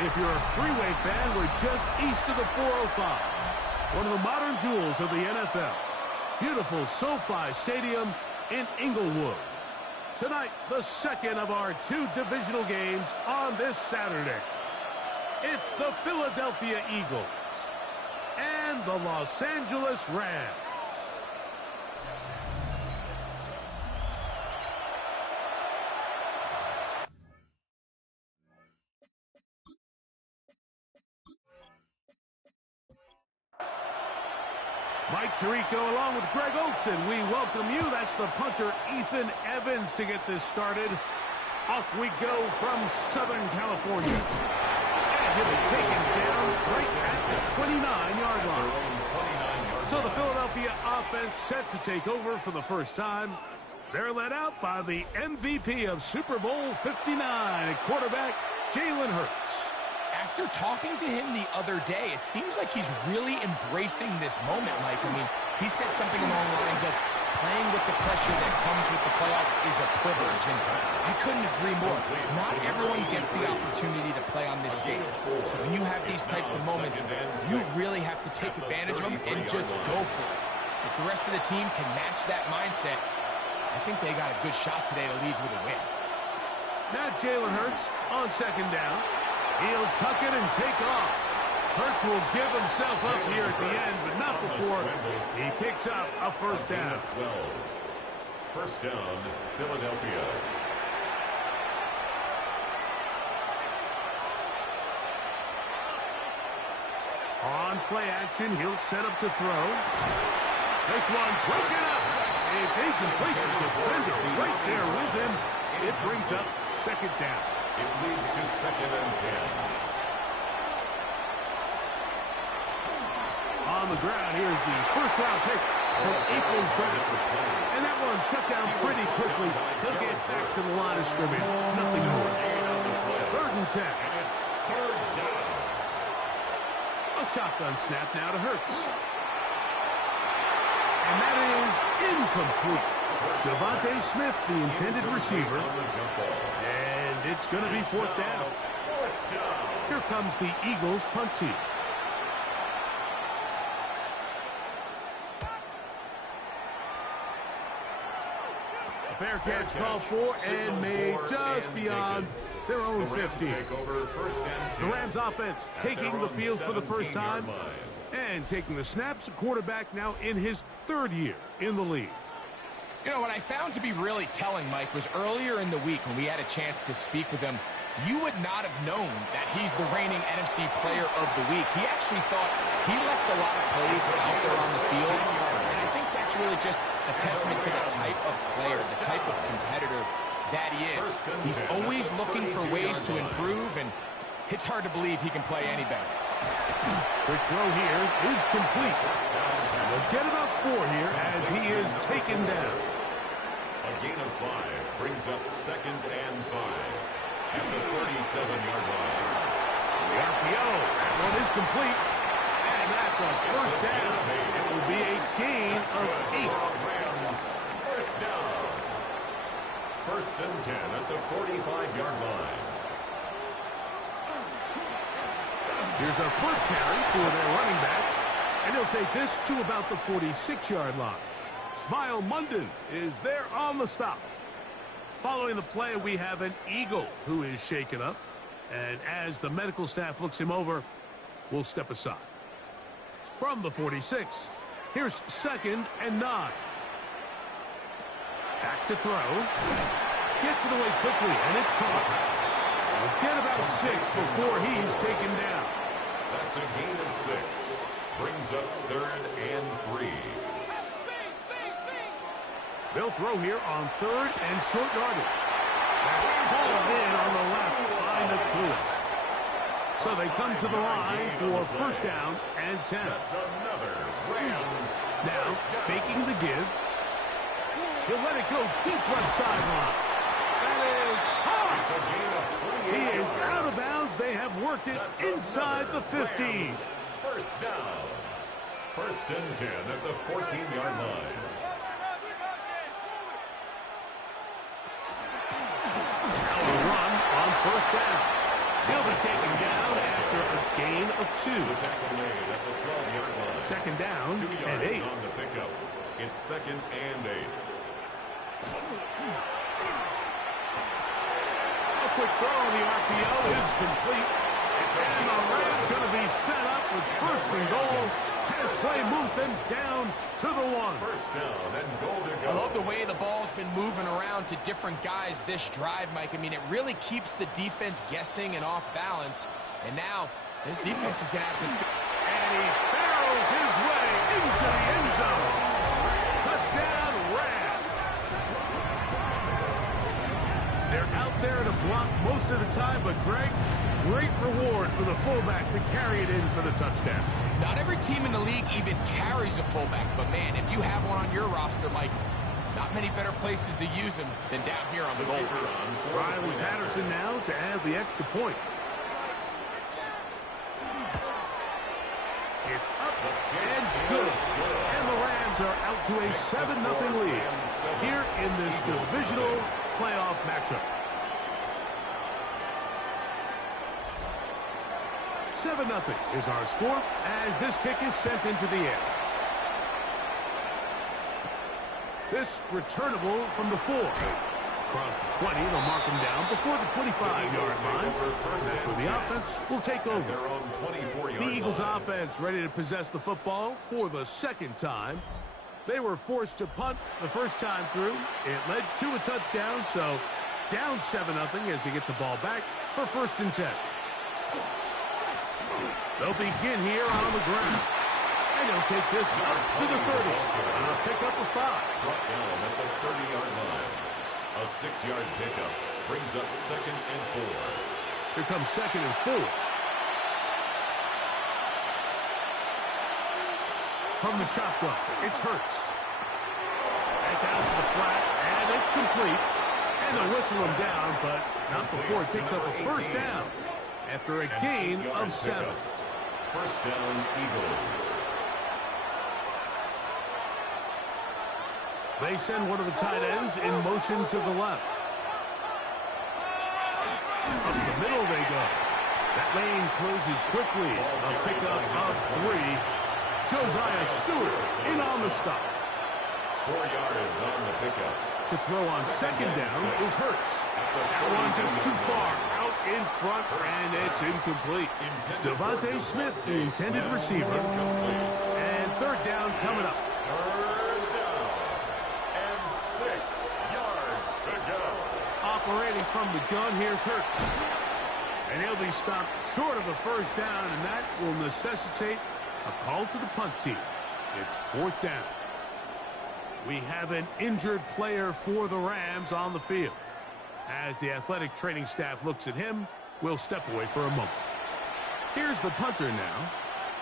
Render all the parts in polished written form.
If you're a freeway fan, we're just east of the 405. One of the modern jewels of the NFL. Beautiful SoFi Stadium in Inglewood. Tonight, the second of our two divisional games on this Saturday. It's the Philadelphia Eagles and the Los Angeles Rams. Mike Tirico along with Greg Olson. We welcome you. That's the punter, Ethan Evans, to get this started. Off we go from Southern California. And he'll be taken down right at the 29-yard line. So the Philadelphia offense set to take over for the first time. They're led out by the MVP of Super Bowl 59, quarterback Jalen Hurts. After talking to him the other day, it seems like he's really embracing this moment, Mike. I mean, he said something along the lines of playing with the pressure that comes with the playoffs is a privilege, and I couldn't agree more. Not everyone gets the opportunity to play on this stage. So when you have these types of moments, you really have to take advantage of them and just go for it. If the rest of the team can match that mindset, I think they got a good shot today to lead with a win. Now Jalen Hurts on second down. He'll tuck it and take off. Hurts will give himself up here at the end, but not before he picks up a first down. 12. First down, Philadelphia. On play action, he'll set up to throw. This one broken up. It's incomplete. The defender right there with him. It brings up second down. It leads to second and 10. On the ground, here's the first-round pick from April's draft. And that one shut down pretty quickly. He'll get back to the line of scrimmage. Nothing more. Third and 10. And it's third down. A shotgun snap now to Hurts. And that is incomplete. Devontae Smith, the intended receiver. And it's going to be fourth down. Here comes the Eagles punt team. A fair catch called for and made just beyond their own 50. The Rams offense taking the field for the first time and taking the snaps. A quarterback now in his third year in the league. You know, what I found to be really telling, Mike, was earlier in the week when we had a chance to speak with him, you would not have known that he's the reigning NFC Player of the Week. He actually thought he left a lot of plays out there on the field, and I think that's really just a testament to the type of player, the type of competitor that he is. He's always looking for ways to improve, and it's hard to believe he can play any better. Quick throw here is complete. We'll get about 4 here as he is taken down. A gain of 5 brings up second and 5 at the 37-yard line. The RPO, that one is complete. And that's a first down. It will be a gain of 8. First down. First and 10 at the 45-yard line. Here's our first carry for their running back. And he'll take this to about the 46-yard line. Smile Munden is there on the stop. Following the play, we have an Eagle who is shaken up. And as the medical staff looks him over, we'll step aside. From the 46, here's second and 9. Back to throw. Gets it away quickly, and it's caught. We'll get about 6 before he's taken down. That's a gain of 6. Brings up third and 3. They'll throw here on third and short yardage. Ball in on the left line of Clue. So they come to the line for first down and 10. That's another Rams. Now faking the give. He'll let it go deep left sideline. That is hard. It's a gain of 28. He is out of bounds. They have worked it inside the 50s. First down. First and 10 at the 14-yard line. Now a run on first down. He'll be taken down gain of 2. The tackle made at the 12-yard line. Second down 2 and yards 8. on the pickup. It's second and 8. A quick throw on the RPO is complete. And the Rams going to be set up with first and goal. This play moves them down to the 1. First down and goal to go. I love the way the ball's been moving around to different guys this drive, Mike. I mean, it really keeps the defense guessing and off balance. And now, this defense is going to have to... And he barrels his way into the end zone. Touchdown, Rams. They're out there to block most of the time, but Greg, great reward for the fullback to carry it in for the touchdown. Not every team in the league even carries a fullback, but man, if you have one on your roster, Mike, not many better places to use him than down here on the goal line. Riley Patterson now to add the extra point. It's up and good. And the Rams are out to a 7-0 lead here in this divisional playoff matchup. 7-0 is our score as this kick is sent into the air. This returnable from the 4. Across the 20, they'll mark him down before the 25-yard line. That's where the offense will take over. The Eagles offense ready to possess the football for the second time. They were forced to punt the first time through. It led to a touchdown, so down 7-0 as they get the ball back for first and 10. They'll begin here on the ground. And they'll take this up to the 30. On a pickup of 5. Brought down at the 30-yard line. A 6-yard pickup brings up second and 4. Here comes second and 4. From the shotgun, it's Hurts. That's out to the flat, and it's complete. And they'll whistle him down, but not before it picks up a first down after a gain of 7. First down, Eagles. They send one of the tight ends in motion to the left. Up the middle they go. That lane closes quickly. A pickup of 3. Josiah Stewart in on the stop. 4 yards on the pickup. To throw on second down is Hurts. That one just too far out in front, and it's incomplete. Devontae Smith, the intended receiver. And third down coming up. Third down. And 6 yards to go. Operating from the gun, here's Hurts. And he'll be stopped short of a first down, and that will necessitate a call to the punt team. It's fourth down. We have an injured player for the Rams on the field. As the athletic training staff looks at him, we'll step away for a moment. Here's the punter now.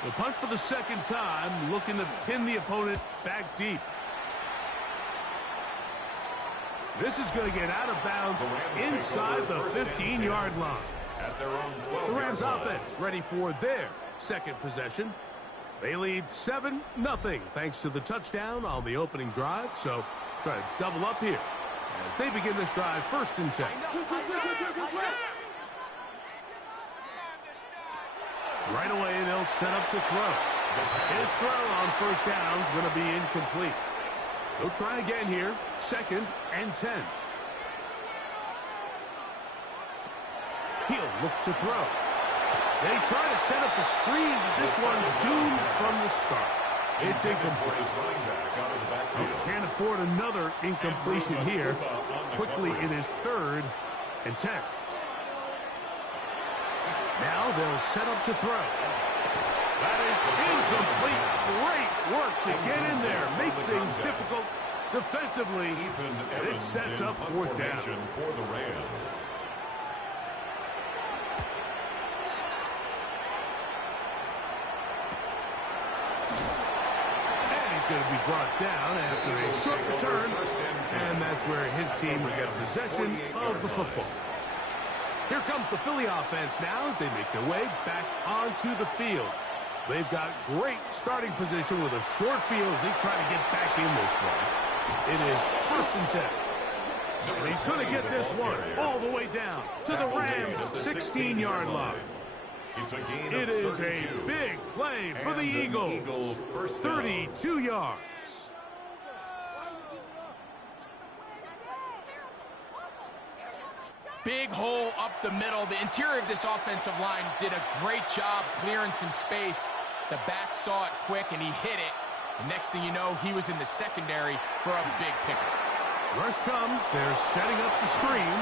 The punt for the second time, looking to pin the opponent back deep. This is going to get out of bounds inside the 15-yard line. At their own 12-yard The Rams line. offense ready for their second possession. They lead 7-0 thanks to the touchdown on the opening drive. So try to double up here as they begin this drive first and 10. Right away, they'll set up to throw. His throw on first down is going to be incomplete. They'll try again here, second and 10. He'll look to throw. They try to set up the screen, but this one doomed from the start. It's incomplete. Can't afford another incompletion here. Quickly, it is third and 10. Now they'll set up to throw. That is incomplete. Great work to get in there, make things difficult defensively, and it sets up fourth down. For the Rams. Going to be brought down after a short return, and that's where his team will get possession of the football. Here comes the Philly offense now as they make their way back onto the field. They've got great starting position with a short field as they try to get back in this one. It is first and 10. And he's going to get this one all the way down to the Rams' 16-yard line. It's a gain It of is 32. a big play for the And an Eagles. Eagle first down. 32 yards. Big hole up the middle. The interior of this offensive line did a great job clearing some space. The back saw it quick, and he hit it. The next thing you know, he was in the secondary for a big pickup. Rush comes. They're setting up the screen.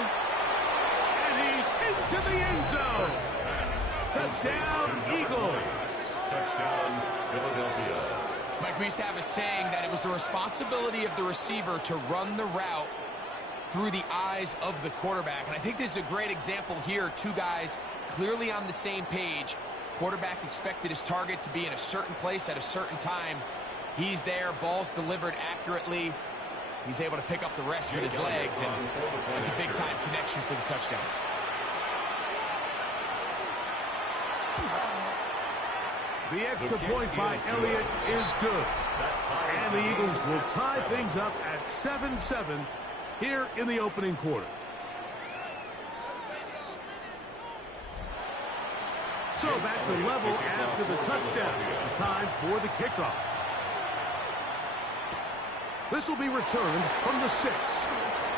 And he's into the end zone. Touchdown, Eagles. Touchdown, Philadelphia. Mike, we used to have a saying that it was the responsibility of the receiver to run the route through the eyes of the quarterback. And I think this is a great example here. Two guys clearly on the same page. Quarterback expected his target to be in a certain place at a certain time. He's there, ball's delivered accurately. He's able to pick up the rest with his legs, and it's a big-time connection for the touchdown. The extra point by Elliott is good. And the Eagles will tie things up at 7-7 here in the opening quarter. So back to level after the touchdown. Time for the kickoff. This will be returned from the 6.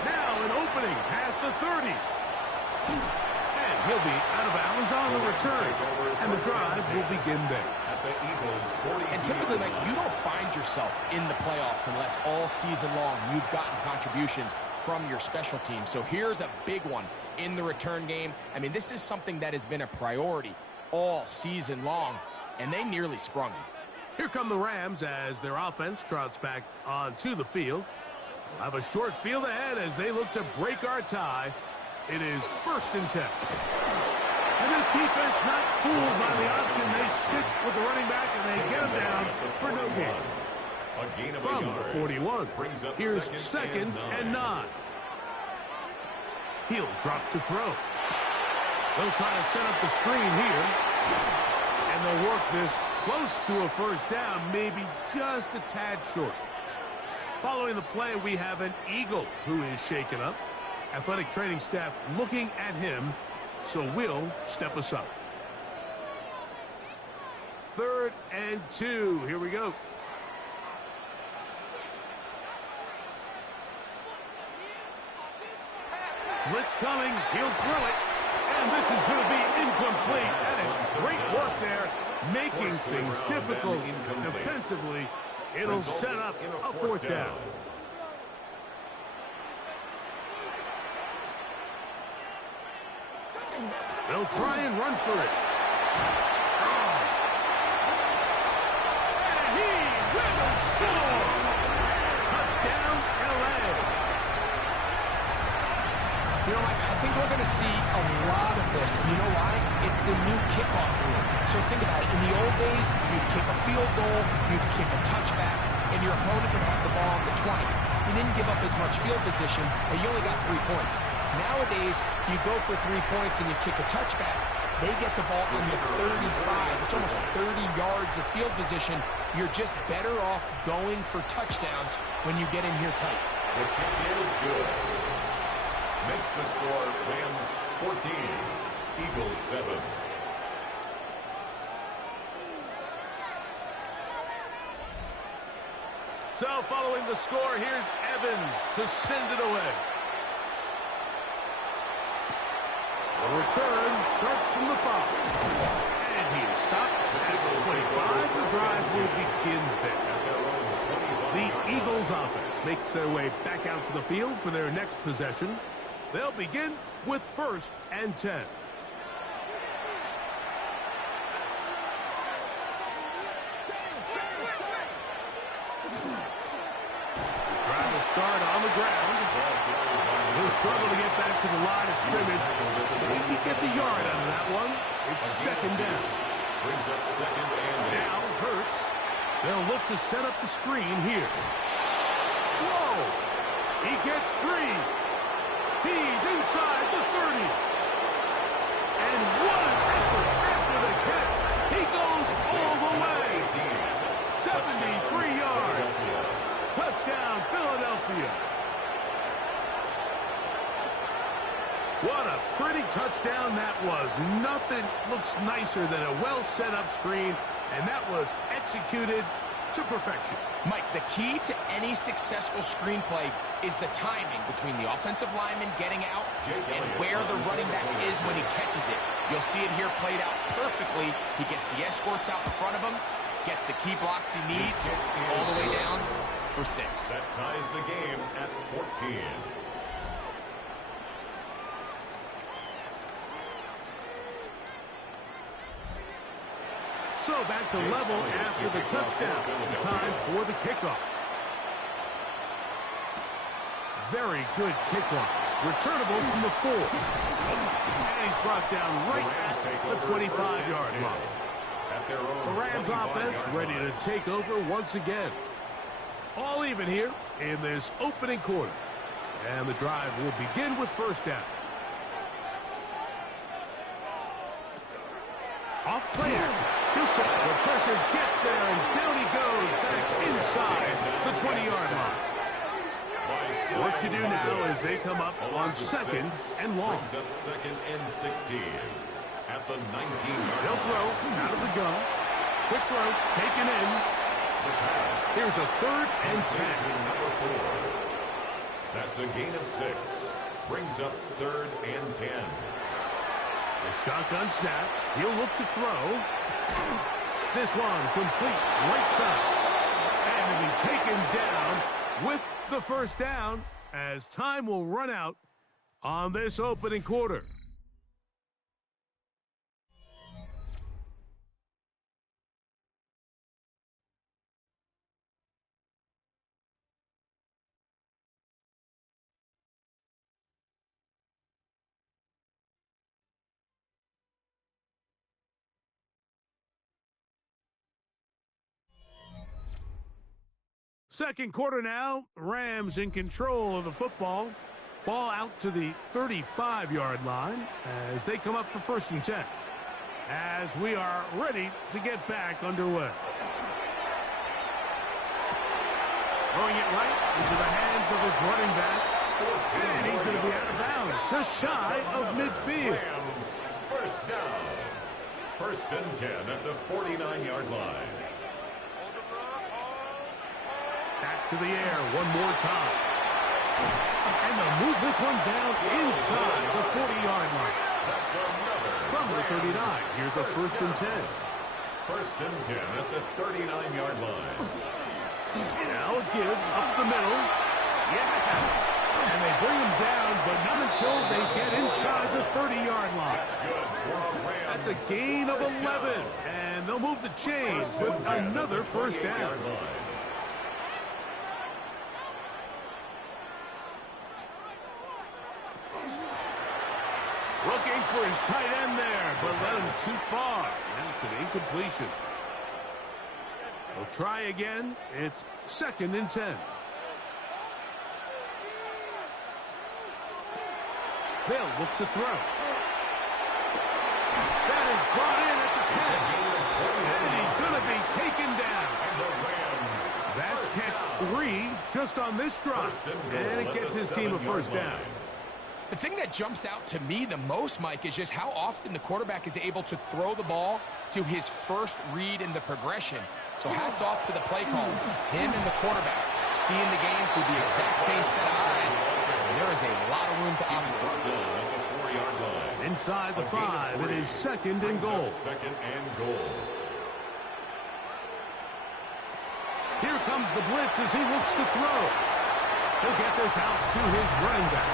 Now an opening past the 30. And he'll be out of bounds on the return. And the drive will begin there. And typically, Mike, you don't find yourself in the playoffs unless all season long you've gotten contributions from your special team. So here's a big one in the return game. I mean, this is something that has been a priority all season long, and they nearly sprung him. Here come the Rams as their offense trots back onto the field. We'll have a short field ahead as they look to break our tie. It is 1st and 10. And this defense not fooled by the option. They stick with the running back and they get him down for no gain. From the 41, here's 2nd and 9. He'll drop to throw. They'll try to set up the screen here. And they'll work this close to a first down, maybe just a tad short. Following the play, we have an Eagle who is shaken up. Athletic training staff looking at him, so we'll step aside. 3rd and 2. Here we go. Blitz coming. He'll throw it. And this is going to be incomplete. That is great work there, making things difficult defensively. It'll set up a 4th down. They'll try and run for it. And he will score. Touchdown, LA. You know, Mike, I think we're going to see a lot of this. And you know why? It's the new kickoff rule. So think about it. In the old days, you'd kick a field goal, you'd kick a touchback, and your opponent would have the ball on the 20. You didn't give up as much field position, but you only got 3 points. Nowadays, you go for 3 points and you kick a touchback. They get the ball on the 35. It's almost 30 yards of field position. You're just better off going for touchdowns when you get in here tight. The kick is good. Makes the score Rams 14, Eagles 7. So following the score, here's Evans to send it away. The return starts from the 5. And he is stopped at the 25. The drive will begin there. The Eagles offense makes their way back out to the field for their next possession. They'll begin with 1st and 10. Trying to start on the ground. He'll struggle to get back to the line of scrimmage. He gets a yard out of that one. It's 2nd down. Brings up 2nd and 8. Now Hurts. They'll look to set up the screen here. Whoa! He gets 3. He's inside the 30. And what an effort after the catch. He goes all the way. 73 yards. Touchdown, Philadelphia. What a pretty touchdown. touchdown that was. Nothing looks nicer than a well-set-up screen, and that was executed to perfection. Mike, the key to any successful screenplay is the timing between the offensive lineman getting out and where the running back is when he catches it. You'll see it here played out perfectly. He gets the escorts out in front of him, gets the key blocks he needs, all the way down for 6. That ties the game at 14. So back to level after the touchdown. Time for the kickoff. Very good kickoff. Returnable from the 4. And he's brought down right at the 25-yard line. The Rams offense ready to take over once again. All even here in this opening quarter. And the drive will begin with first down. Off play action. He'll set the pressure, gets there, and down he goes back inside the 20-yard line. Work to do now as they come up on second and long. Brings up second and 16 at the 19-yard They'll throw out of the gun. Quick throw, taken in. Here's a third and 10. Number 4. That's a gain of 6. Brings up third and 10. The shotgun snap. He'll look to throw. This one complete right side. And to be taken down with the first down as time will run out on this opening quarter. Second quarter now, Rams in control of the football. Ball out to the 35-yard line as they come up for first and 10. As we are ready to get back underway. Throwing it right into the hands of his running back. And he's going to be out of bounds, just shy of midfield. First down. First and 10 at the 49-yard line. Back to the air one more time. And they'll move this one down inside the 40-yard line. That's another. From the 39, here's a first and 10. First and 10 at the 39-yard line. Now a give up the middle. Yeah. And they bring him down, but not until they get inside the 30-yard line. That's a gain of 11. And they'll move the chains with another first down. Looking for his tight end there, but led him too far. That's an incompletion. They'll try again. It's second and 10. They'll look to throw. That is brought in at the 10. And he's going to be taken down. That's catch 3 just on this drive. And it gets his team a first down. The thing that jumps out to me the most, Mike, is just how often the quarterback is able to throw the ball to his first read in the progression. So hats off to the play caller, him and the quarterback, seeing the game through the exact same set of eyes. And there is a lot of room to operate. Inside the 5, it is second and goal. Second and goal. Here comes the blitz as he looks to throw. He'll get this out to his running back.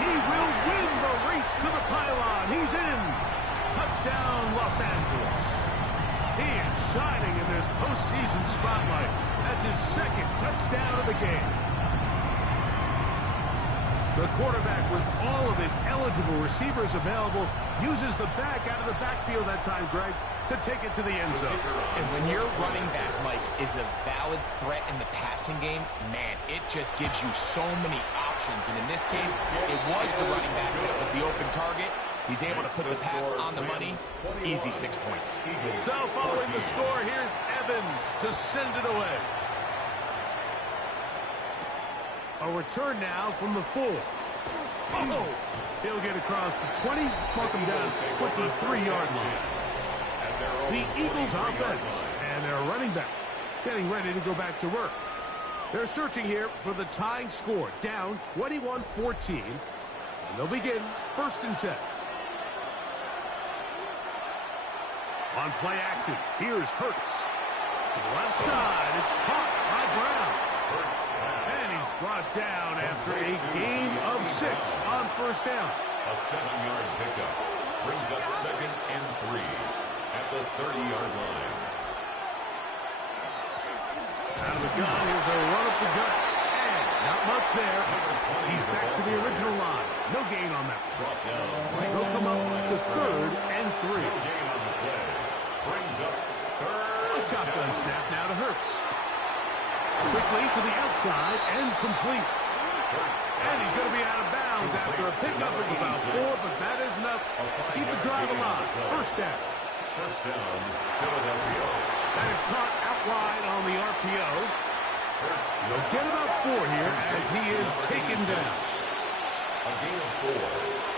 He will win the race to the pylon. He's in. Touchdown, Los Angeles. He is shining in this postseason spotlight. That's his second touchdown of the game. The quarterback, with all of his eligible receivers available, uses the back out of the backfield that time, Greg, to take it to the end zone. And when your running back, Mike, is a valid threat in the passing game, man, it just gives you so many options. And in this case, it was the running back that was the open target. He's able to put the pass on the money. Easy 6 points. So following the score, here's Evans to send it away. A return now from the 4. Oh, he'll get across the 20, mark him down to 23-yard line. The Eagles offense and their running back getting ready to go back to work. They're searching here for the tying score, down 21-14, and they'll begin 1st and 10. On play action, here's Hurts. To the left side, it's caught by Brown. And he's brought down after a gain of 6 on 1st down. A 7-yard pickup brings up 2nd and 3 at the 30-yard line. Out of the gun, here's a run up the gut. And not much there. He's back to the original line. No gain on that. They'll come up to 3rd and 3. Gain on the play. Brings up 3rd. A shotgun snap now to Hurts. Quickly to the outside and complete. And he's going to be out of bounds after a pickup of about 4, but that is enough to keep the drive alive. 1st down. 1st down, Philadelphia. That is caught out wide on the RPO. He'll get about 4 here as he is taken down. A gain of 4.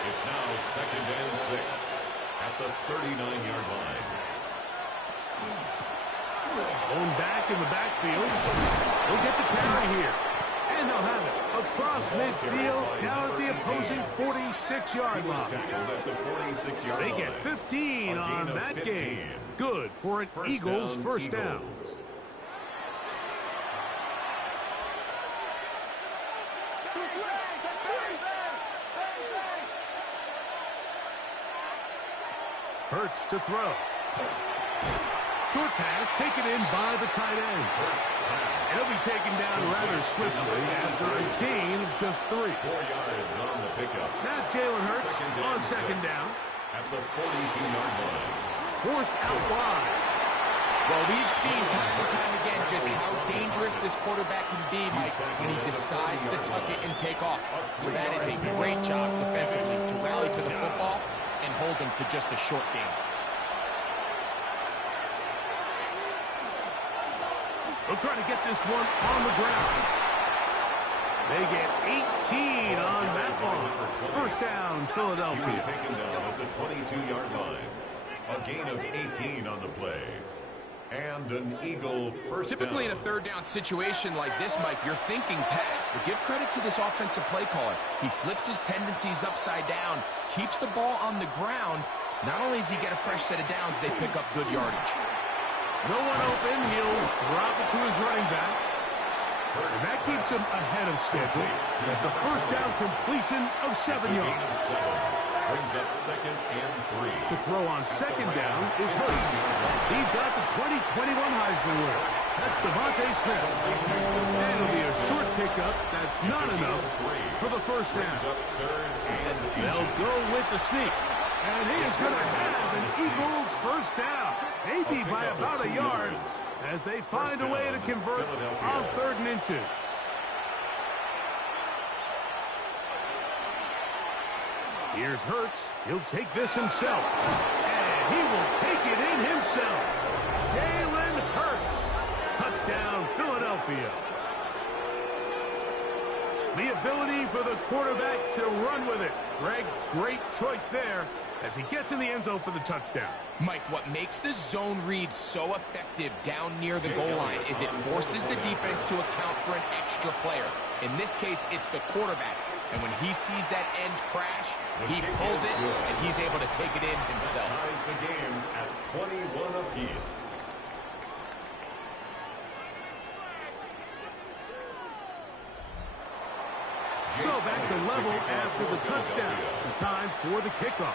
It's now 2nd and 6 at the 39-yard line. Going back in the backfield. He'll get the carry here. And they'll have it across midfield down at the opposing 46-yard line. They get 15 on that game. Good for an Eagles 1st down. Hurts to throw. Short pass taken in by the tight end. He'll be taken down rather swiftly after a gain of just 3. 4 yards on the pickup. Now Jalen Hurts on 2nd down. At the 42-yard line. Forced out wide. Well, we've seen time and time again just how dangerous this quarterback can be, Mike, when he decides to tuck it and take off. So that is a great job defensively to rally to the football and hold him to just a short game. They'll try to get this one on the ground. They get 18 on that one. 1st down, Philadelphia. He was taken down at the 22-yard line. A gain of 18 on the play. And an Eagle 1st Typically down. in a 3rd down situation like this, Mike, you're thinking pass, but give credit to this offensive play caller. He flips his tendencies upside down, keeps the ball on the ground. Not only does he get a fresh set of downs, they pick up good yardage. No one open. He'll drop it to his running back. And that keeps him ahead of schedule. That's a 1st down completion of 7 yards. Brings up 2nd and 3. To throw on 2nd down is Hurts. He's got the 2021 Heisman winner. That's Devontae Smith. And it'll be a short pickup. That's not enough for the 1st down. They'll go with the sneak. And he is going to have an Eagles 1st down. Maybe by about a yard as they find a way to convert on 3rd and inches. Here's Hurts. He'll take this himself. And he will take it in himself. Jalen Hurts. Touchdown, Philadelphia. The ability for the quarterback to run with it. Greg, great choice there as he gets in the end zone for the touchdown. Mike, what makes the zone read so effective down near the goal line is it forces the defense to account for an extra player. In this case, it's the quarterback. And when he sees that end crash, he pulls it, and he's able to take it in himself. Ties the game at 21 apiece. So back to level after the touchdown. Time for the kickoff.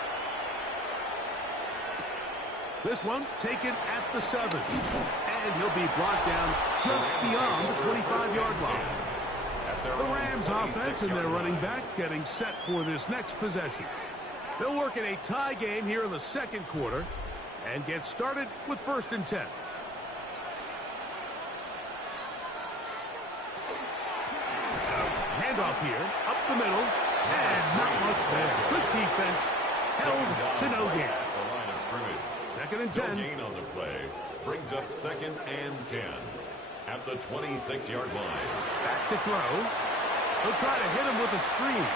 This one taken at the 7. And he'll be brought down just beyond the 25-yard line. The Rams offense and their running back getting set for this next possession. They'll work in a tie game here in the 2nd quarter and get started with 1st and 10. Handoff here, up the middle, and not much there. Good defense, held to no gain. 2nd and 10. No gain on the play. Brings up 2nd and 10 at the 26-yard line. Back to throw. He'll try to hit him with a screen.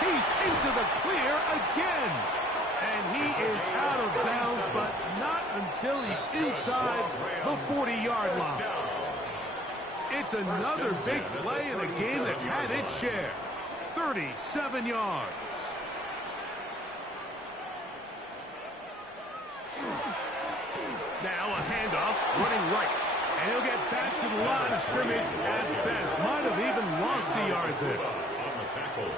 He's into the clear again. And he is out of bounds, but not until he's inside the 40-yard line. It's another big play in a game that's had its share. 37 yards. Now a handoff, running right. And he'll get back to the line of scrimmage at best. Might have even lost a yard there.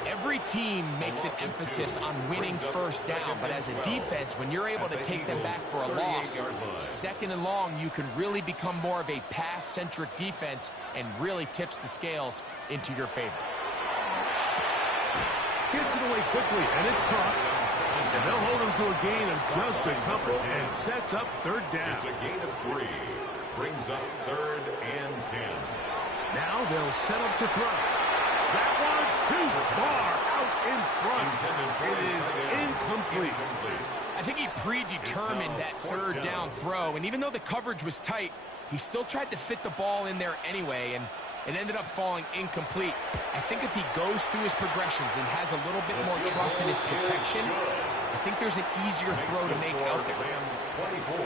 Every team makes an emphasis on winning first down, but as a defense, when you're able to take them back for a loss, second and long, you can really become more of a pass-centric defense and really tips the scales into your favor. Gets it away quickly, and it's caught. And they'll hold him to a gain of just a couple and sets up third down. It's a gain of 3. Brings up 3rd and 10. Now they'll set up to throw. That one too far out in front. It is incomplete. I think he predetermined that third down throw, and even though the coverage was tight, he still tried to fit the ball in there anyway, and it ended up falling incomplete. I think if he goes through his progressions and has a little bit more trust in his protection, I think there's an easier throw to make out there.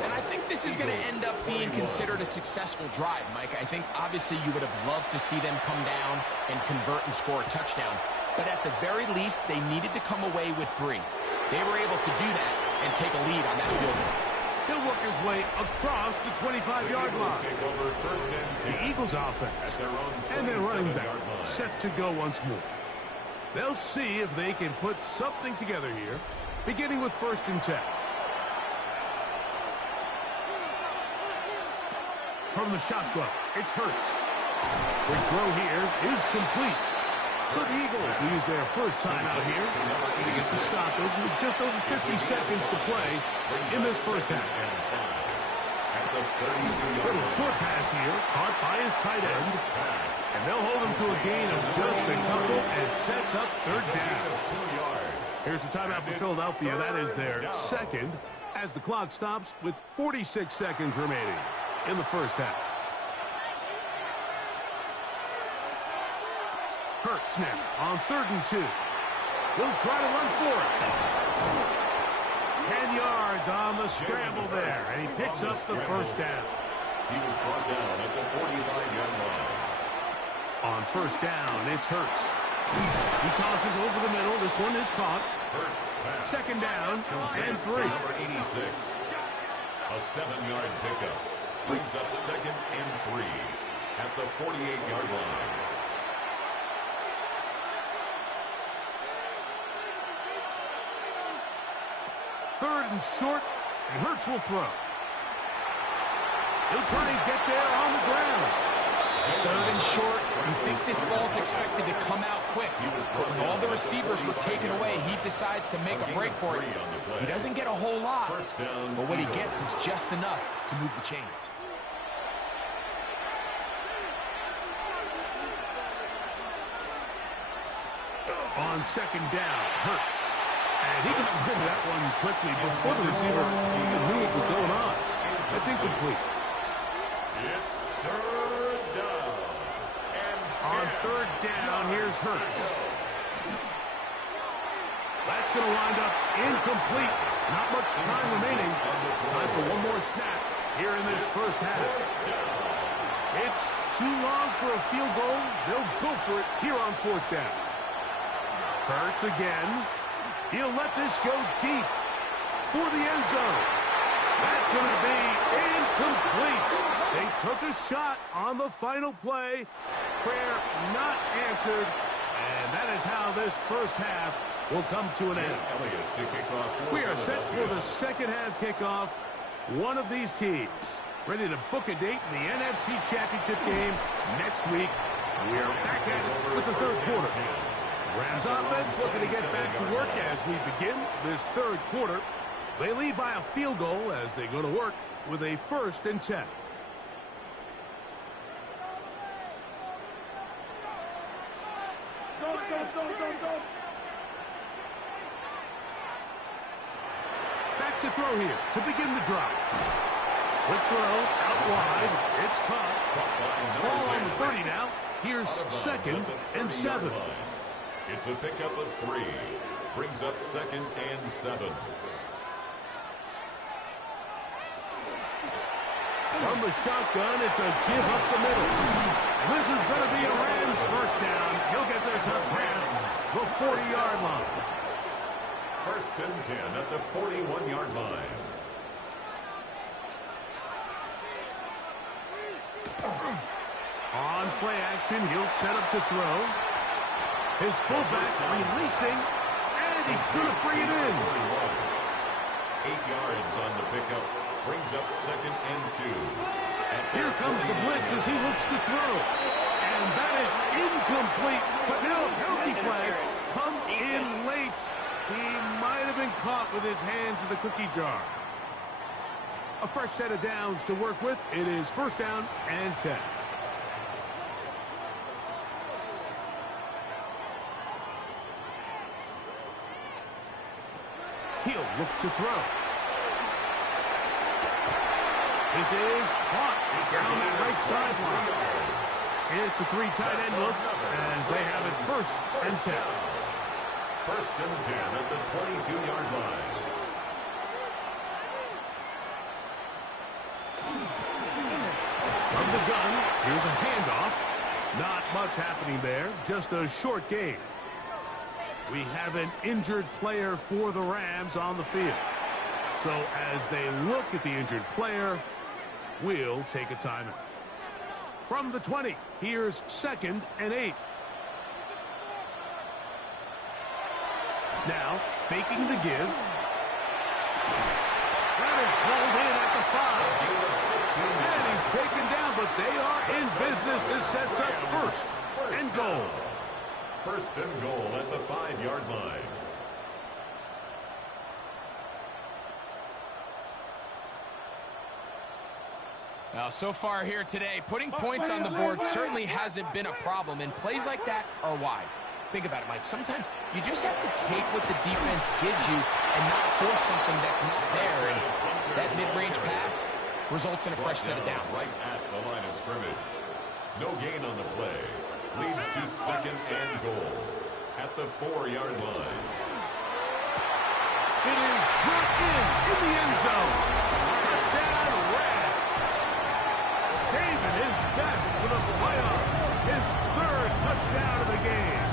And I think this is going to end up being considered a successful drive, Mike. I think obviously you would have loved to see them come down and convert and score a touchdown. But at the very least, they needed to come away with 3. They were able to do that and take a lead on that field goal. He'll work his way across the 25-yard line. The Eagles offense and their running back set to go once more. They'll see if they can put something together here, beginning with 1st and 10. From the shotgun, it's Hurts. The throw here is complete. So the Eagles will use their first time out here to get the stoppage with just over 50 seconds to play in this first half. Little short pass here, caught by his tight end. And they'll hold him to a gain of just a couple and sets up third down. Here's the timeout for Philadelphia. That is their second as the clock stops with 46 seconds remaining in the first half. Hurts now on 3rd and 2. He'll try to run for it. 10 yards on the scramble there, and he picks up the first down. He was brought down at the 45-yard line. On 1st down, it's Hurts. He tosses over the middle. This one is caught. Hurts 2nd down and 3. Number 86. A 7-yard pickup. Brings up 2nd and 3 at the 48-yard line. Third and short, and Hurts will throw. He'll try and get there on the ground. 3rd and short, you think this ball's expected to come out quick. But when all the receivers were taken away, he decides to make a break for it. He doesn't get a whole lot, but what he gets is just enough to move the chains. On 2nd down, Hurts. And he got rid of that one quickly before the receiver even knew what was going on. That's incomplete. It's 3rd down. On 3rd down, here's Hurts. That's going to wind up incomplete. Not much time remaining. Time for one more snap here in this first half. It's too long for a field goal. They'll go for it here on 4th down. Hurts again. He'll let this go deep for the end zone. That's going to be incomplete. They took a shot on the final play. Prayer not answered. And that is how this first half will come to an end. We are set for the second half kickoff. One of these teams ready to book a date in the NFC Championship game next week. We are back at it with the third quarter. Rams offense looking to get back to work as we begin this third quarter. They lead by a field goal as they go to work with a 1st and 10. Back to throw here to begin the drive. Quick throw out wide. It's caught. Ball on the 30 now. Here's 2nd and 7. It's a pickup of 3. Brings up 2nd and 7. From the shotgun, it's a give up the middle. This is going to be a Rams first down. He'll get this up past the 40-yard line. 1st and 10 at the 41-yard line. On play action, he'll set up to throw. His fullback releasing, and he's going to bring it in. 8 yards on the pickup. Brings up 2nd and 2. Here comes the blitz as he looks to throw. And that is incomplete. But now a penalty flag comes in late. He might have been caught with his hands in the cookie jar. A fresh set of downs to work with. It is 1st down and 10. He'll look to throw. This is caught. It's on the right sideline. It's a 3 tight end look as they have it 1st and 10. 1st and 10 at the 22-yard line. From the gun, here's a handoff. Not much happening there, just a short gain. We have an injured player for the Rams on the field. So as they look at the injured player, we'll take a timeout. From the 20, here's 2nd and 8. Now, faking the give. That is pulled in at the 5. And he's taken down, but they are in business. This sets up 1st and goal. 1st and goal at the 5-yard line. Now, so far here today, putting points on the board certainly hasn't been a problem, and plays like that are why. Think about it, Mike. Sometimes you just have to take what the defense gives you and not force something that's not there, and that mid-range pass results in a fresh set of downs. Right at the line of scrimmage. No gain on the play. Leads to 2nd and goal at the 4-yard line. It is brought in the end zone. Touchdown, Rams. Saving his best for the playoffs. His 3rd touchdown of the game.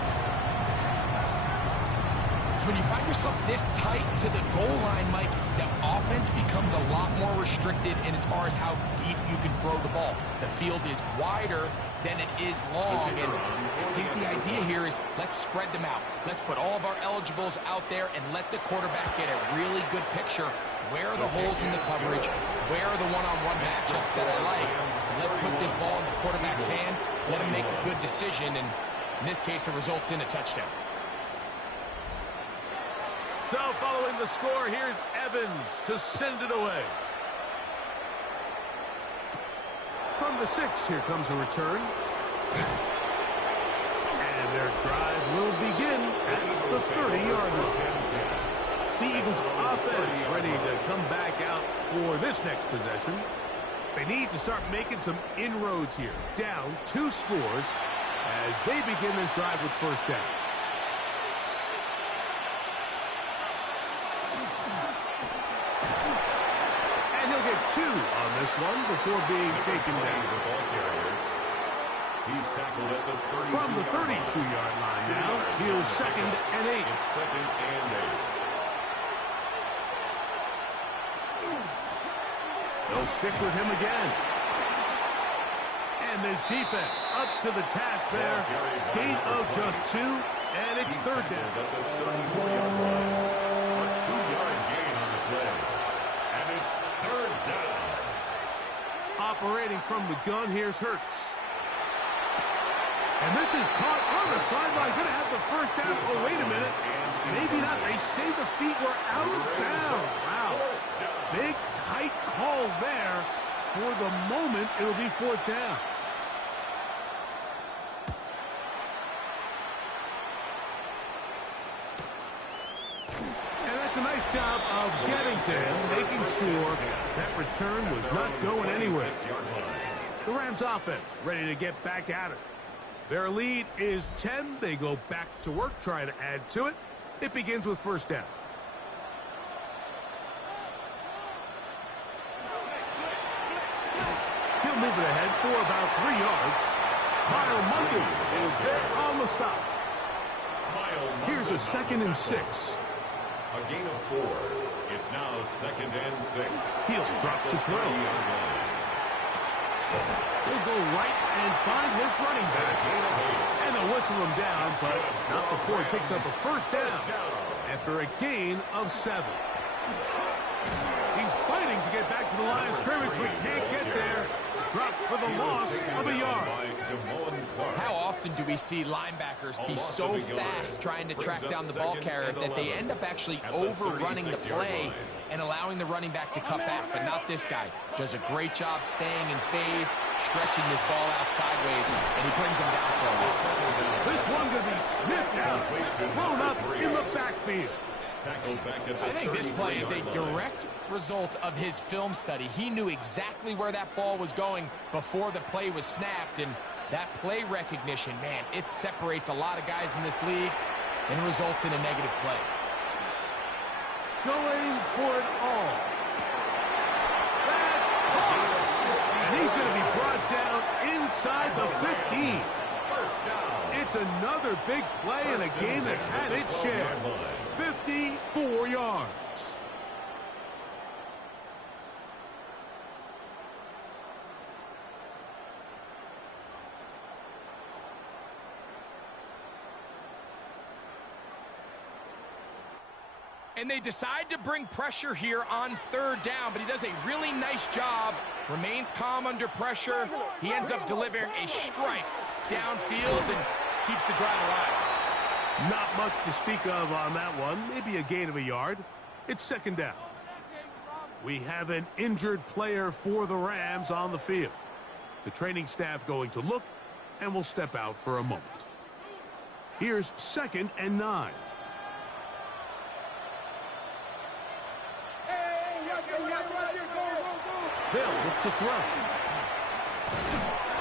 So when you find yourself this tight to the goal line, Mike, the offense becomes a lot more restricted in as far as how deep you can throw the ball. The field is wider than it is long, and I think the idea here is let's spread them out. Let's put all of our eligibles out there and let the quarterback get a really good picture. Where are the holes in the coverage? Where are the one-on-one matchups that I like? And let's put this ball in the quarterback's hand, let him make a good decision, and in this case, it results in a touchdown. So following the score, here's Evans to send it away. From the 6, here comes a return. And their drive will begin at the 30-yard line. The Eagles offense ready to come back out for this next possession. They need to start making some inroads here. Down 2 scores as they begin this drive with 1st down. He'll get 2 on this one before being taken down. He's tackled at the 32. From the 32-yard line now, here's 2nd and 8. It's 2nd and 8. They'll stick with him again. And this defense up to the task there. Gain of just 2, and it's 3rd down. At the 34-yard line. A 2-yard gain on the play. And it's 3rd down. Operating from the gun, here's Hurts. And this is caught on the sideline. Going to have the 1st down. Oh, wait a minute. Maybe not. They say the feet were out of bounds. Wow. Big, tight call there. For the moment, it'll be 4th down. And that's a nice job of getting to him, making sure that return was not going anywhere. The Rams offense ready to get back at it. Their lead is 10. They go back to work, trying to add to it. It begins with first down. He'll move it ahead for about 3 yards. Smile Monday is there on the stop. Here's a 2nd and 6. A gain of 4. It's now 2nd and 6. He'll drop to throw. He'll go right and find his running back. And they'll whistle him down, but not before he picks up a first down after a gain of 7. He's fighting to get back to the line of scrimmage, but can't get there. Dropped for the loss of a yard. How often do we see linebackers be so fast trying to track down the ball carrier that they end up actually overrunning the play and allowing the running back to cut back? But not this guy. Does a great job staying in phase, stretching this ball out sideways, and he brings him down for a loss. This one going to be sniffed out, thrown up in the backfield. I think this play is a direct result of his film study. He knew exactly where that ball was going before the play was snapped, and that play recognition, man, it separates a lot of guys in this league and results in a negative play. Going for it all. That's hard. And he's going to be brought down inside the 15. It's another big play in a game that's had its share. 54 yards. And they decide to bring pressure here on 3rd down, but he does a really nice job. Remains calm under pressure. He ends up delivering a strike downfield and keeps the drive alive. Not much to speak of on that one. Maybe a gain of a yard. It's 2nd down. We have an injured player for the Rams on the field. The training staff going to look and will step out for a moment. Here's 2nd and 9. They'll look to throw.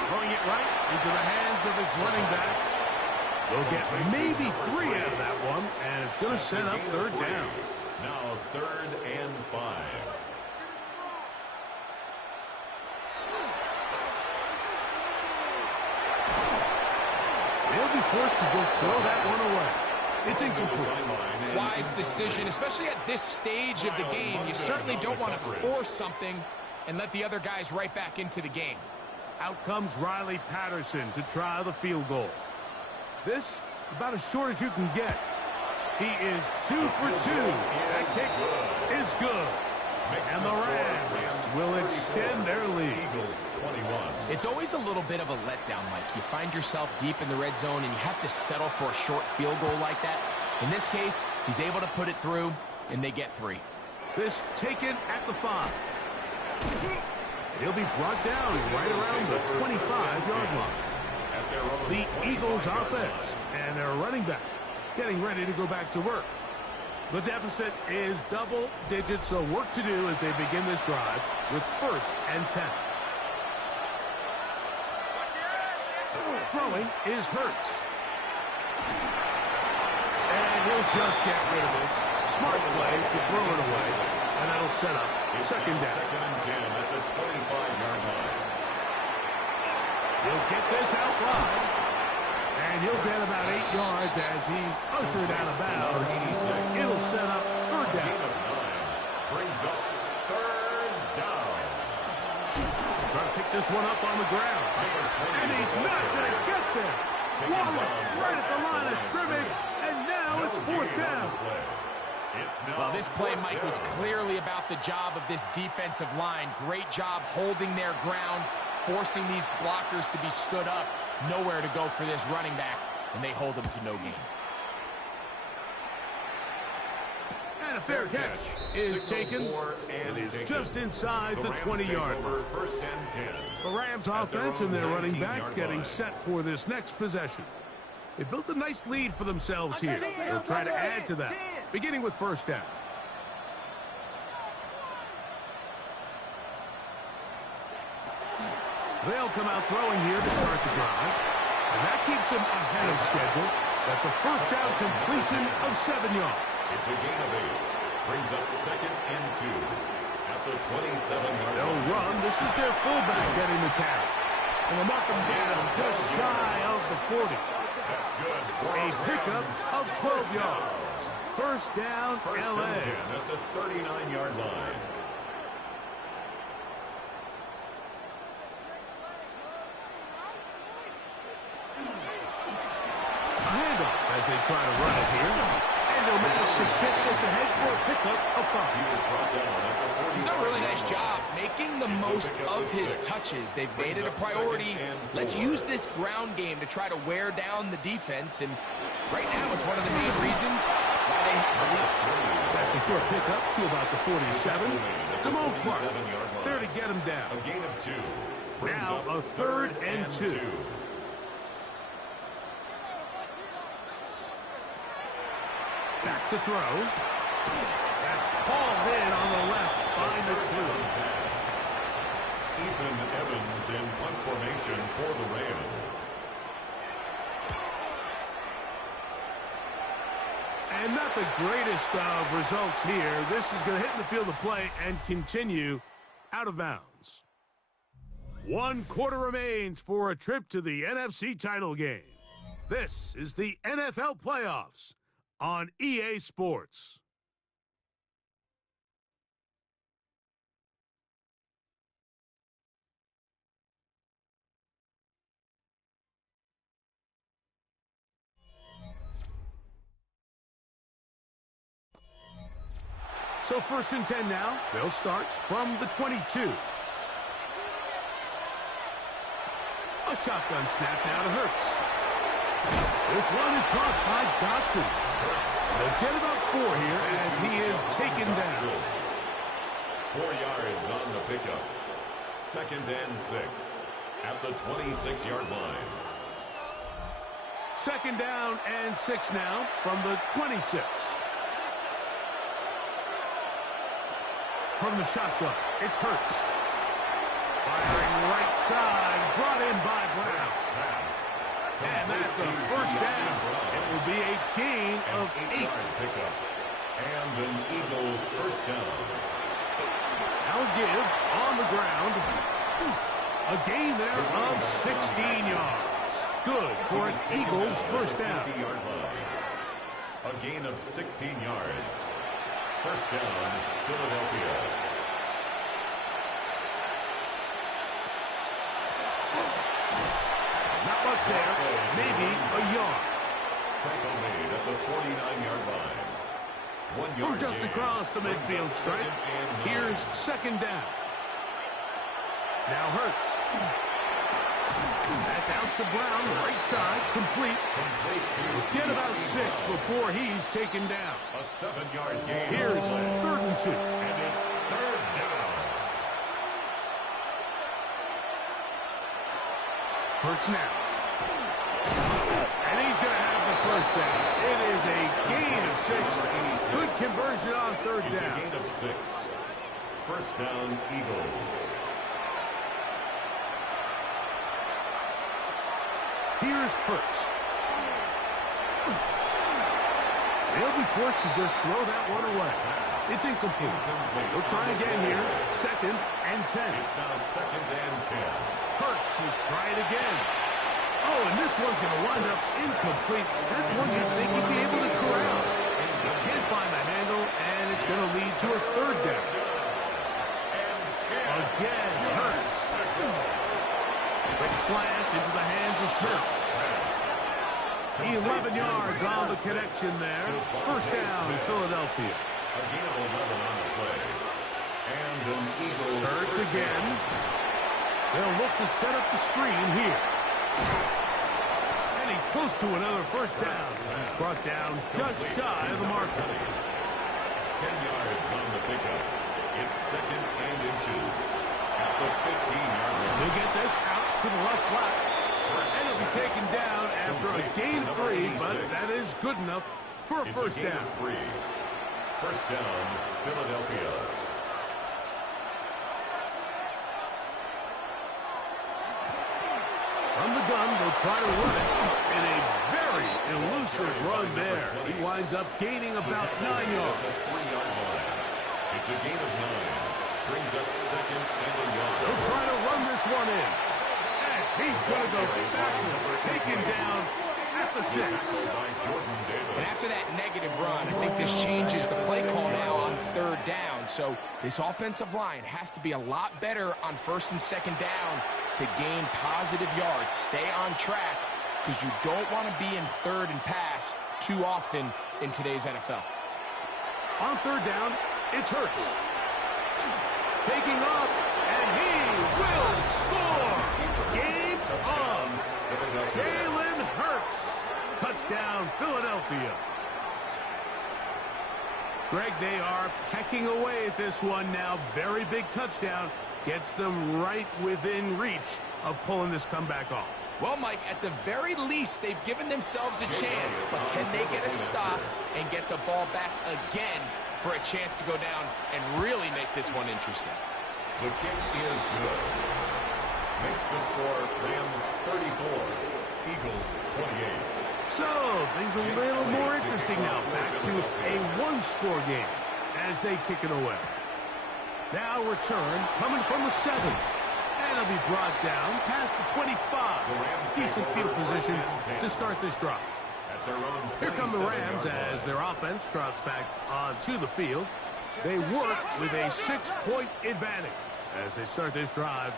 Throwing it right into the hands of his running backs. They'll get maybe 3 out of that one, and it's going to set up 3rd down. Now 3rd and 5. They'll be forced to just throw that one away. It's incomplete. Wise decision, especially at this stage of the game. You certainly don't want to force something and let the other guys right back into the game. Out comes Riley Patterson to try the field goal. This, about as short as you can get. He is 2 for 2. That kick is good. And the Rams will extend their lead. It's always a little bit of a letdown, Mike. You find yourself deep in the red zone, and you have to settle for a short field goal like that. In this case, he's able to put it through, and they get 3. This taken at the 5. He'll be brought down right around the 25-yard line. The Eagles offense and their running back getting ready to go back to work. The deficit is double digits, so work to do as they begin this drive with 1st and 10. Throwing is Hurts. And he'll just get rid of this. Smart play to throw it away, and that'll set up 2nd down. 2nd and 10 at the 25-yard line. He'll get this out wide, and he'll get about 8 yards as he's ushered out of bounds. It'll set up 3rd down. Brings up 3rd down. Trying to pick this one up on the ground. And he's not going to get there. Waller right at the line of scrimmage, and now it's 4th down. Well, this play, Mike, was clearly about the job of this defensive line. Great job holding their ground, forcing these blockers to be stood up. Nowhere to go for this running back, and they hold him to no gain. And a fair catch is taken, and is just inside the 20-yard line. 1st and 10. The Rams offense and their running back getting set for this next possession. They built a nice lead for themselves here. They'll try to add to that, beginning with 1st down. They'll come out throwing here to start the drive. And that keeps him ahead of schedule. That's a first down completion of 7 yards. It's a gain of 8. Brings up 2nd and 2 at the 27-yard line. They'll run. This is their fullback getting the carry. And they'll mark him down just shy of the 40. That's good. A pickup of 12 yards. First down, First LA. and 10 at the 39-yard line. A handoff as they try to run it here. And they'll manage to get this ahead for a pickup of 5. He was brought down at the 40. He's done a really nice job making the most of his touches. They've made it a priority. Let's use this ground game to try to wear down the defense. And right now, it's one of the main reasons why they have the lead. That's a short pickup to about the 47. Damone Clark there to get him down. A gain of 2. Now a 3rd and 2. Back to throw. That's hauled in on the left. Find the through. Ethan Evans in punt formation for the Rams. And not the greatest of results here. This is going to hit in the field of play and continue out of bounds. 1 quarter remains for a trip to the NFC title game. This is the NFL playoffs on EA Sports. So 1st and 10 now. They'll start from the 22. A shotgun snap now to Hurts. This one is caught by Dotson. They'll get about 4 here as he is taken down. 4 yards on the pickup. 2nd and 6 at the 26-yard line. 2nd down and 6 now from the 26. From the shotgun, it's Hurts. Firing right side, brought in by Brown. And that's a first down. It will be a gain of 8. Pickup and an Eagle first down. Now give on the ground. A gain there of 16 yards. Good for an Eagles first down. A gain of 16 yards. First down, Philadelphia. Not much there. Maybe a yard. Tackle made at the 49-yard line. 1 yard From just gain. across the midfield stripe. Here's 2nd down. Now Hurts. That's out to Brown, right side, complete. Get about 6 before he's taken down. A 7-yard gain. Here's 3rd and 2. And it's 3rd down. Hurts now. And he's going to have the first down. It is a gain of 6. Good conversion on 3rd It's down. a gain of 6. First down, Eagles. Here's Hurts. They'll be forced to just throw that one away. It's incomplete. They'll try again here. 2nd and 10. It's now 2nd and 10. Hurts will try it again. Oh, and this one's going to wind up incomplete. That's one you'd think he'd be able to corral. Can't find the handle, and it's going to lead to a 3rd down. Again, Hurts. Quick slant into the hands of Smith. 11 yards on the connection there. First down, Philadelphia. A gain of 11 on the play. And an Eagle. Hurts again. They'll look to set up the screen here. And he's close to another first down. He's brought down just shy of the marker. 10 yards on the pickup. It's 2nd and inches at the 15-yard line. He'll get this out to the left flat. And he'll be taken down after a gain of 3, but that is good enough for a first down. It's a gain of 3. First down, Philadelphia. From From the gun, they'll try to run it in a very elusive run there. He winds up gaining about 9 yards. It's a gain of 9. Brings up second and a yard. They'll try to run this one in. And he's going to go backward, taken down at the 6. And after that negative run, I think this changes the play call now on 3rd down. So this offensive line has to be a lot better on 1st and 2nd down to gain positive yards. Stay on track because you don't want to be in 3rd and pass too often in today's NFL. On 3rd down, it's Hurts. Taking up, and he will score! Game on! Jalen Hurts! Touchdown, Philadelphia. Greg, they are pecking away at this one now. Very big touchdown. Gets them right within reach of pulling this comeback off. Well, Mike, at the very least, they've given themselves a chance. But can they get a stop and get the ball back again for a chance to go down and really make this one interesting? The kick is good. Makes the score Rams 34, Eagles 28. So, things a little more interesting now. Back to a one-score game as they kick it away. Now return coming from the 7. And it'll be brought down past the 25. Decent field position to start this drive. Here come the Rams as their offense trots back onto the field. They work with a 6-point advantage as they start this drive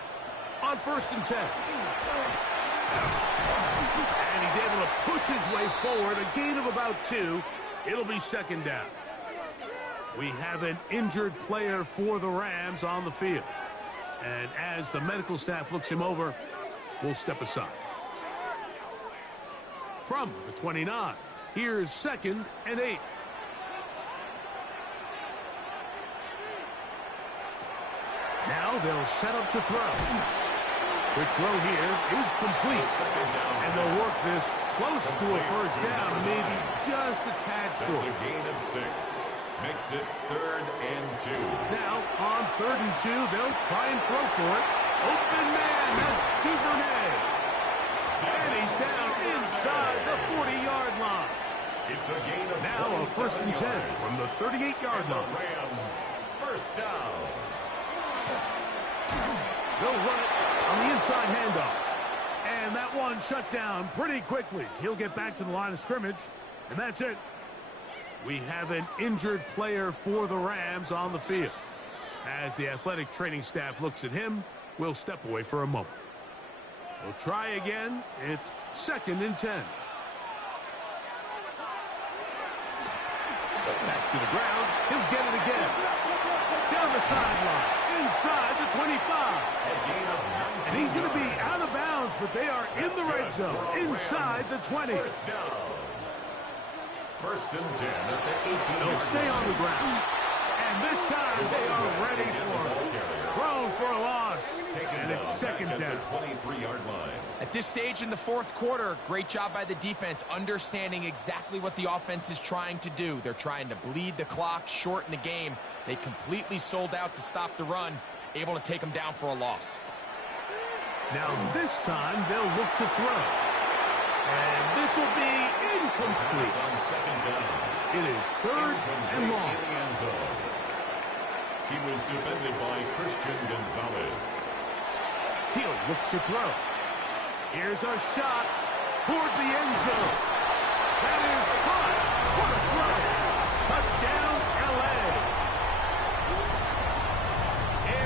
on 1st and 10. And he's able to push his way forward, a gain of about 2. It'll be 2nd down. We have an injured player for the Rams on the field. And as the medical staff looks him over, we'll step aside. From the 29, here's 2nd and 8. Now they'll set up to throw. Quick throw here is complete. And they'll work this close to a 1st down, maybe just a tad short. That's a gain of 6. Makes it 3rd and 2. Now, on 3rd and 2, they'll try and throw for it. Open man, that's Duvernay. And he's down inside the 40-yard line. It's a gain of now a 1st and 10 from the 38-yard line. Rams, 1st down. They'll run it on the inside handoff. And that one shut down pretty quickly. He'll get back to the line of scrimmage, and that's it. We have an injured player for the Rams on the field. As the athletic training staff looks at him, we'll step away for a moment. We'll try again. It's 2nd and 10. Back to the ground. He'll get it again. Down the sideline. Inside the 25. And he's going to be out of bounds, but they are in the red zone. Inside the 20. 1st and 10 at the 18. They'll stay on the ground. And this time they are ready for it. Throw for a loss. And it's 2nd down. 23-yard line. At this stage in the 4th quarter, great job by the defense, understanding exactly what the offense is trying to do. They're trying to bleed the clock, shorten the game. They completely sold out to stop the run, able to take them down for a loss. Now this time they'll look to throw. And this will be incomplete. On 2nd down. It is 3rd and long. He was defended by Christian Gonzalez. He'll look to throw. Here's a shot toward the end zone. That is caught. What a throw. Touchdown, L.A.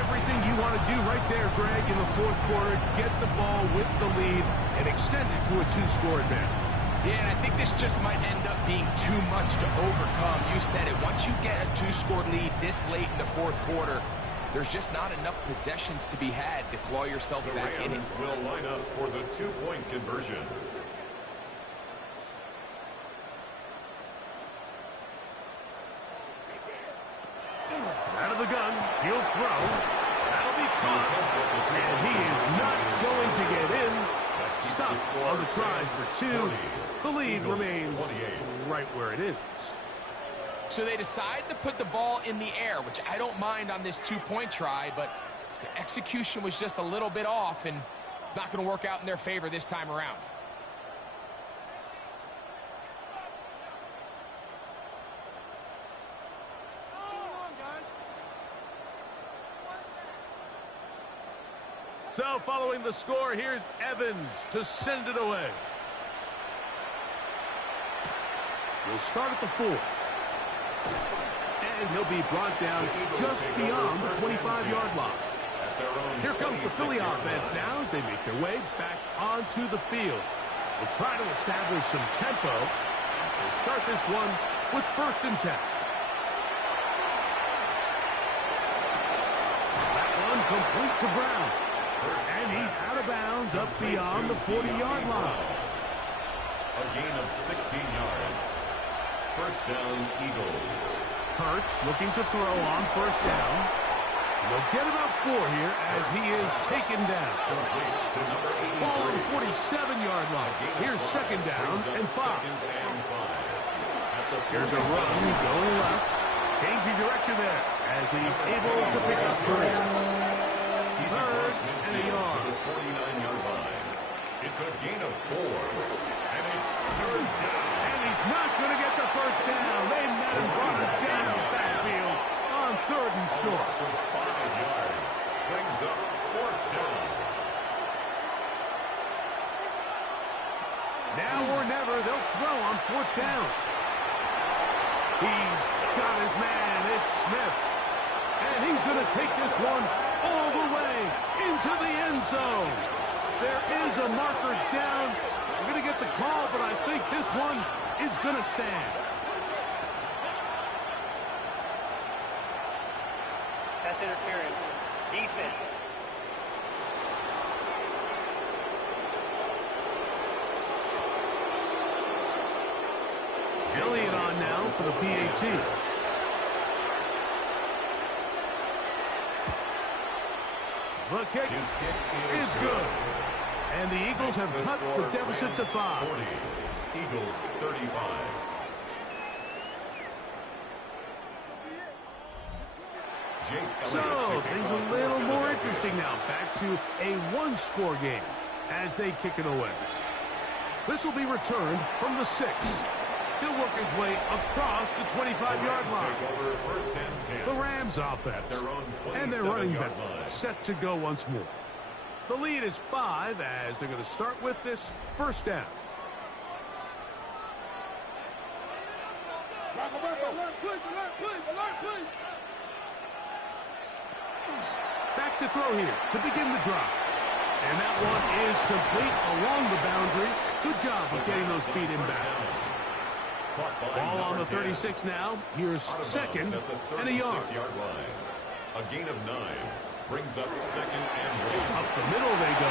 Everything you want to do right there, Greg, in the 4th quarter. Get the ball with the lead and extend it to a 2-score advantage. Yeah, and I think this just might end up being too much to overcome. You said it. Once you get a 2-score lead this late in the 4th quarter, there's just not enough possessions to be had to claw yourself back in it. The Rams will line up for the 2-point conversion. Out of the gun, he'll throw. That'll be caught. And he is not going to get in. Stop on the try for 2. The lead remains right where it is. So they decide to put the ball in the air, which I don't mind on this 2-point try, but the execution was just a little bit off, and It's not going to work out in their favor this time around. So following the score, here's Evans to send it away. We'll start at the 4. And he'll be brought down just beyond the 25-yard line. Here comes the Philly offense now as they make their way back onto the field. We'll try to establish some tempo as they start this one with 1st and 10. That one complete to Brown. And he's out of bounds up beyond the 40-yard line. A gain of 16 yards. 1st down, Eagles. Hurts looking to throw on 1st down. They'll get about 4 here as he is taken down. Ball on the 47-yard line. Here's 2nd down and 5. Here's a run going left. Changing direction there as he's able to pick up 3. 3rd and a yard. 49-yard line. It's a gain of 4. And it's 3rd down. And he's not going to get the 1st down. They met him, brought him down the backfield on 3rd and short. So 5 yards. Brings up 4th down. Now or never, they'll throw on 4th down. He's got his man. It's Smith. And he's going to take this one all the way into the end zone. There is a marker down. We're going to get the call, but I think this one is going to stand. Pass interference. Defense. Elliott on now for the PAT. The kick is good. And the Eagles have cut the deficit to 5. 40. Eagles 35. So, things a little more interesting now. Back to a one-score game as they kick it away. This will be returned from the 6. He'll work his way across the 25-yard line. The Rams offense and their running back set to go once more. The lead is 5 as they're going to start with this 1st down. Back to throw here to begin the drive. And that one is complete along the boundary. Good job of getting those feet in bounds. Ball on the 36 now. Here's 2nd and a yard. A gain of 9 brings up 2nd and 1. Up the middle they go.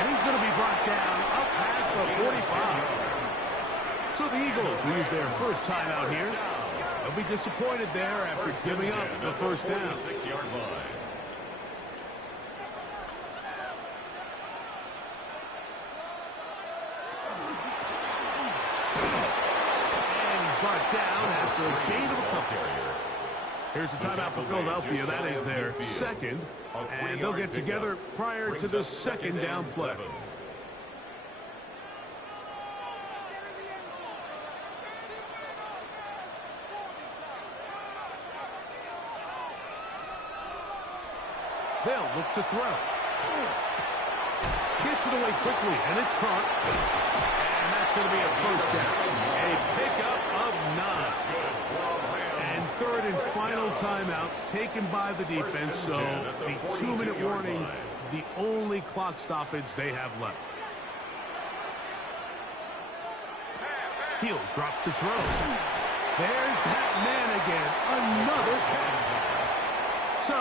And he's going to be brought down up past the 45. So the Eagles lose their 1st timeout here. They'll be disappointed there after giving up the 1st down. 6-yard line. Brought down after a gain of a couple. Here's a timeout for Philadelphia. That is their 2nd. And they'll get together prior to the 2nd down play. They'll look to throw. Gets it away quickly, and it's caught. And that's going to be a 1st down. A pickup of 9. And 3rd and final timeout taken by the defense. So the 2-minute warning, the only clock stoppage they have left. He'll drop to throw. There's that man again. Another pass. So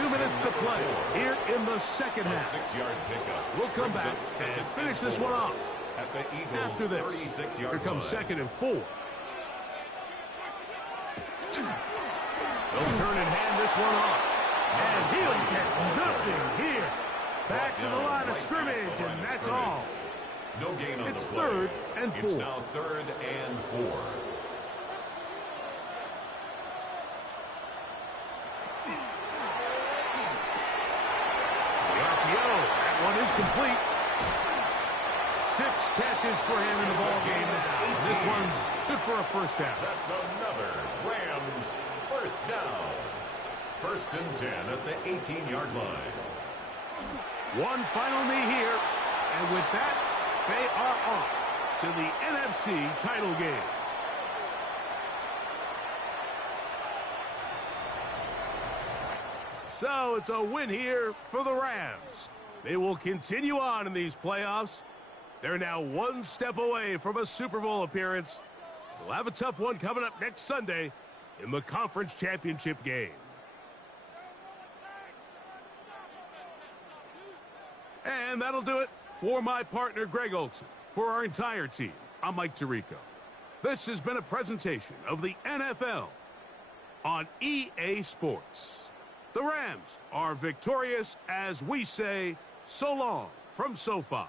2 minutes to play here in the 2nd half. 6-yard pickup. We'll come back and finish this one off. At the Eagles, after this, here comes 2nd and 4. They'll turn and hand this one off. And he'll get nothing here. Back to the line of scrimmage, and that's all. No gain on it's the play. 3rd and 4. It's now 3rd and 4. The RPO, that one is complete. 6 catches for him in the ball game. This one's good for a first down. That's another Rams first down. 1st and 10 at the 18-yard line. One final knee here. And with that, they are off to the NFC title game. So it's a win here for the Rams. They will continue on in these playoffs. They're now one step away from a Super Bowl appearance. They'll have a tough one coming up next Sunday in the conference championship game. And that'll do it for my partner, Greg Olson. For our entire team, I'm Mike Tirico. This has been a presentation of the NFL on EA Sports. The Rams are victorious as we say so long from SoFi.